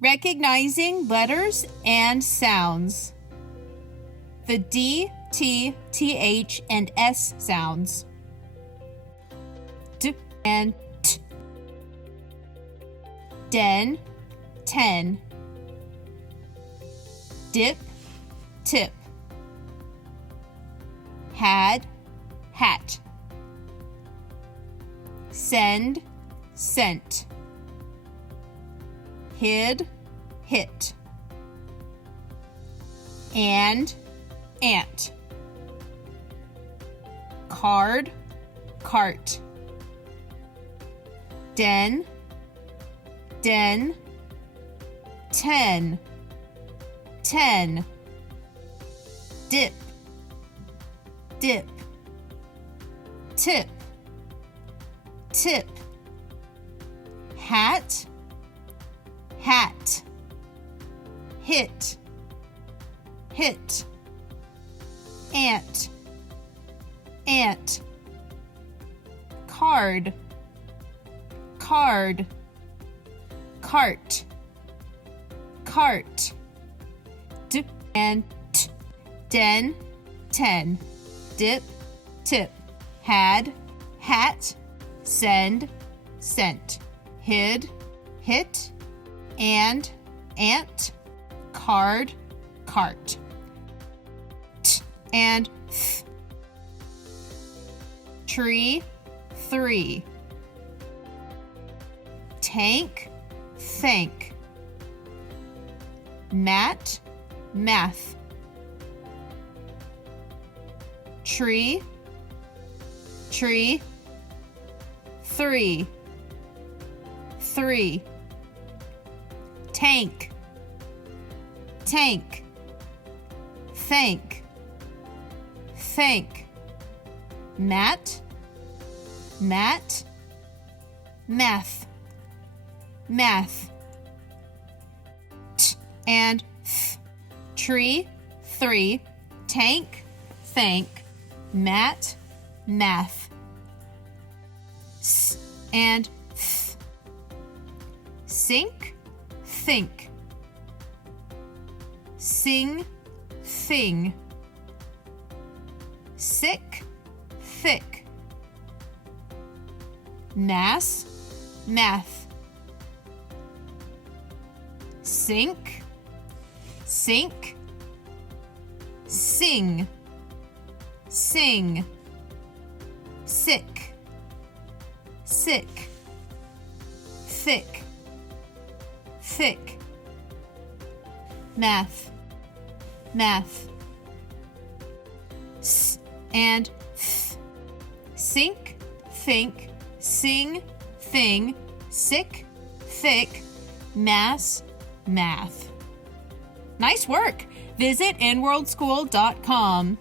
Recognizing letters and sounds. The D, T, TH, and S sounds. D and T. Den, ten. Dip, tip. Had, hat. Send, sent. Hid, hit. And, ant. Card, cart. Den, den. Ten, ten. Dip, dip. Tip, tip. Hat, hat. Hit, hit. Ant, ant. Card, card. Cart, cart. D and t. Den, ten. Dip, tip. Had, hat. Send, sent. Hid, hit. And, ant. Card, cart. T and th. Tree, three. Tank, thank. Mat, math. Tree, tree. Three, three. Tank, tank. Thank, thank. Mat, mat. Math, math. T and th. Tree, three. Tank, thank. Mat, math. S and th. Sink, think. Sing, thing. Sick, thick. Mass, math. Sink, sink. Sing, sing. Sick, sick. Thick, thick. Math, math. S and th. Sink, think. Sing, thing. Sick, thick. Mass, math. Nice work! Visit nworldschool.com.